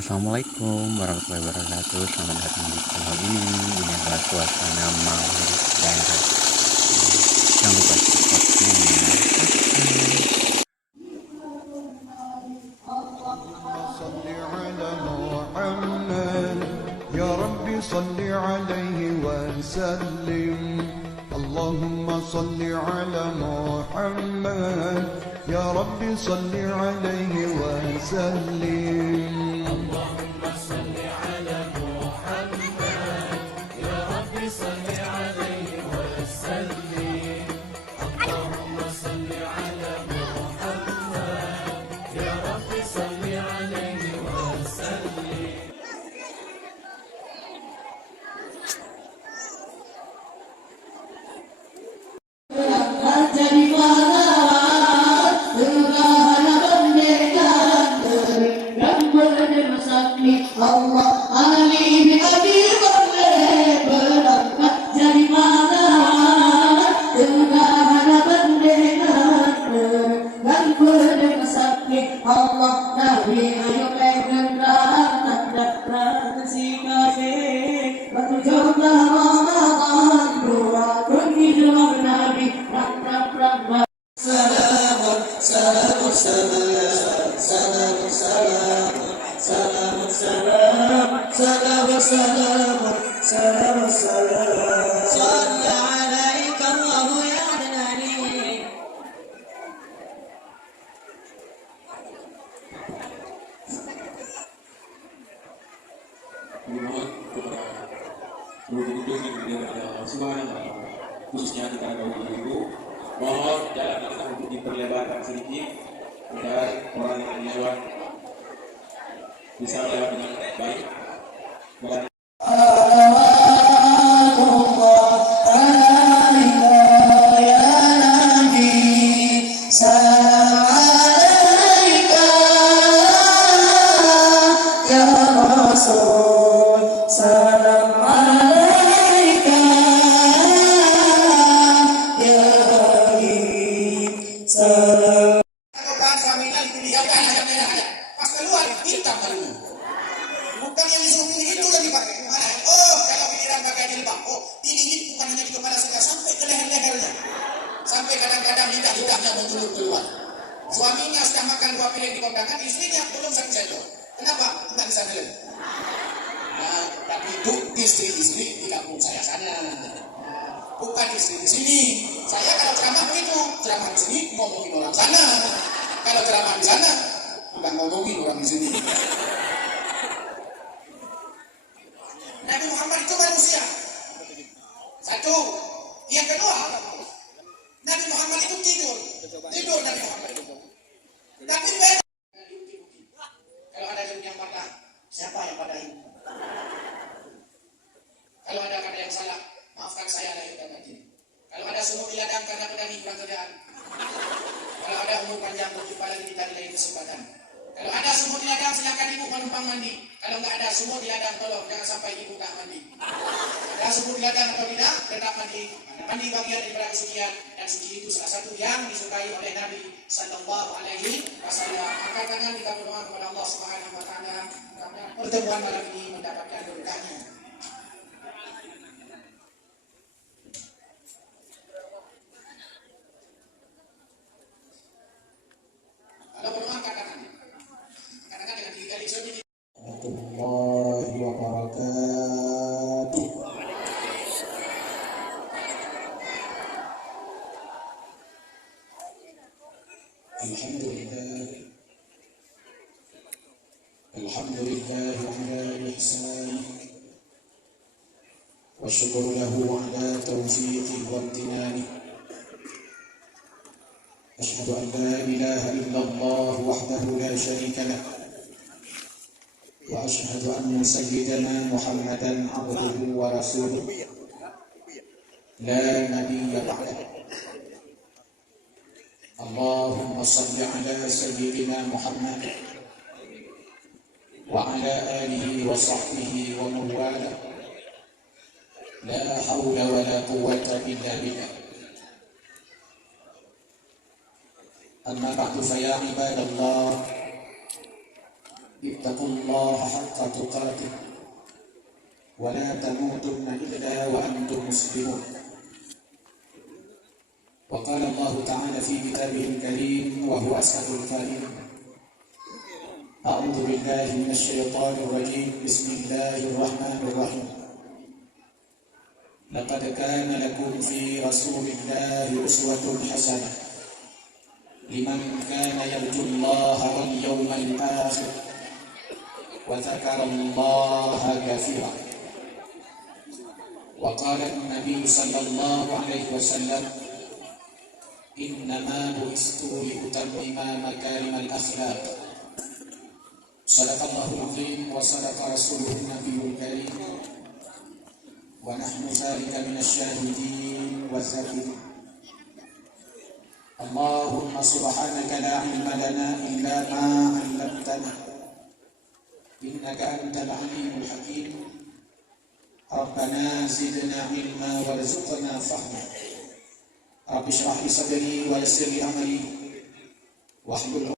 Assalamualaikum warahmatullahi wabarakatuh. Selamat datang di channel ini. Ini adalah suasana malam daerah. Jangan lupa supportnya ya. يا رب صل عليه وسلم اللهم صل على محمد يا رب صل عليه وسلم اللهم صل على محمد يا رب صل عليه وسلم اللهم صل على محمد يا رب صل عليه وسلم Allah Ali bin Abi Thalib berangkat dari mana dengan harapan dengan berdeka sakit Allah Nabi ayo kegerak tanda transi kasih bertujuan Ramadan dua berhijrah Nabi rahmat salam salam salam salam salam salam salam salam salam salam salam صلى عليك الله يا عدناني Mohon kepada seluruh penduduk yang ada semuanya, khususnya kepada kaum ibu, mohon jalan kita untuk diperlebarkan sedikit agar orang yang lewat bisa lewat dengan baik. Dan Salam alaika ya Habib salam Bukan suaminya ditinggalkan hanya merah ada. Pas keluar hitam barunya. Bukan yang disuruh pilih itu yang dipakai. Mana? Oh, kalau pikiran pakai jilbab. Oh, dingin bukan hanya di kepala saja sampai ke leher-lehernya. Sampai kadang-kadang lidah-lidahnya menjulur keluar. Suaminya sudah makan 2 piring di kondangan, istrinya belum 1 sendok. Kenapa? Tidak bisa nelen. Nah, tapi itu istri-istri di kampung saya sana. Bukan istri di sini. Saya kalau ceramah begitu, ceramah di sini ngomongin orang sana. Kalau ceramah di sana, nggak ngomongin orang di sini. Nabi Muhammad itu manusia. Satu. Yang kedua, Nabi Muhammad itu tidur. Tidur Nabi Muhammad itu. Tapi beda. Kalau ada yang patah, siapa yang patahin? Kalau ada kata yang salah, maafkan saya lahir dan batin. Kalau ada sumur di ladang karena pedani kurang kerjaan. Kalau ada umur panjang berjumpa lagi kita di lain kesempatan. Kalau ada sumur di ladang silakan ibu menumpang mandi. Kalau nggak ada sumur di ladang tolong jangan sampai ibu tak mandi. Ada sumur di ladang atau tidak tetap mandi. Mandi bagian daripada kesucian dan suci itu salah satu yang disukai oleh Nabi Sallallahu Alaihi Wasallam. Angkat tangan kita berdoa kepada Allah Subhanahu Wa Taala. Pertemuan malam ini mendapatkan berkahnya. Kalau berdoa angkat tangan. Katakan dengan tinggi seperti warahmatullahi wabarakatuh. Alhamdulillah ala ihsanih wa syukur lahu ala taufiqih wa imtinanih. Asyhadu an la ilaha illallah wahdahu la syarika lah wa asyhadu anna sayyidana Muhammadan abduhu wa rasuluh la nabiyya ba'dah. Allahumma salli ala sayyidina Muhammad wa ala alihi wa sahbihi wa man wala. La hawla wa la quwwata illa billah. أما بعد فيا عباد الله اتقوا الله حق تقاته ولا تموتن إلا وأنتم مسلمون. وقال الله تعالى في كتابه الكريم وهو أسعد القائلين: أعوذ بالله من الشيطان الرجيم، بسم الله الرحمن الرحيم. لقد كان لكم في رسول الله أسوة حسنة لمن كان يرجو الله واليوم الآخر وذكر الله كثيرا. وقال النبي صلى الله عليه وسلم: إنما بعثت لأتمم مكارم الأخلاق. صدق الله العظيم وصدق رسوله النبي الكريم، ونحن ذلك من الشاهدين والذاكرين. اللهم سبحانك لا علم لنا إلا ما علمتنا إنك أنت العليم الحكيم. ربنا زدنا علما وارزقنا فهما. رب اشرح لي صدري ويسر لي أمري واحلل